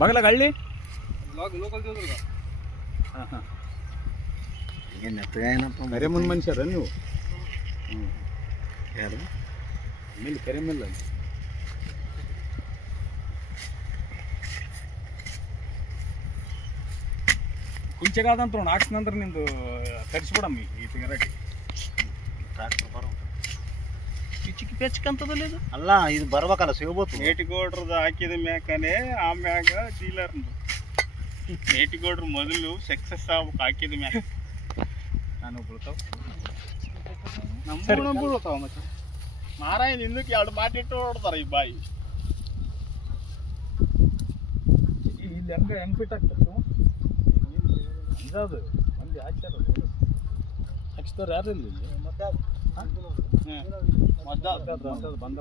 ಬಗಲಾಗ ಹಳ್ಳಿ ಕರೆ ಮುಂದೆ ಮನುಷ್ಯರ ನೀವು ಯಾರು ಮೇಲೆ ಕರೆ ಮೇಲೆ ಕುಂಚೆಗಾದಂತ ನೋಡು ಹಾಕ್ಸ್ ನಂತರ ನಿಂದು ತರಿಸ್ಬಿಡಮ್ಮಿ ಈ ತಿಂಗರಾಟಿ ಚಿಕ್ಕಿ ಪೆಚ್ಕಂತದಲ್ಲ ಇದು ಅಲ್ಲ ಇದು ಬರ್ಬೇಕಲ್ಲ ಸಿಗ್ಬೋದು ಮೇಟಿಗೌಡ್ರದ್ದು ಹಾಕಿದ ಮ್ಯಾಕನೆ ಆಮ್ಯಾಗ ಡೀಲರ್ ಮೇಟಿಗೌಡ್ರು ಮೊದಲು ಸಕ್ಸಸ್ ಆಗ್ಬೇಕು ಹಾಕಿದ ಮ್ಯಾಕ ನಾನು ಬೀಳ್ತಾವ ನಮ್ಮ ಬೀಳ್ತಾವ ಮತ್ತೆ ಮಾರಾಯ ನಿನ್ನಕ್ಕೆ 2 ಮಾಟಿಟ್ಟು ಹೊಡ್ತಾರ ಈ ಬಾಯಿ ಇಲ್ಲಿ ಹೆಂಗೆ ಫಿಟ್ ಆಗ್ತದೆ ಇದಾದು ಮಂದಿ ಹಾಕ್ತಾರೆ ಯಾರು ಇಲ್ಲಿ ಮತ್ತೆ ಬಂದ ಬಂದ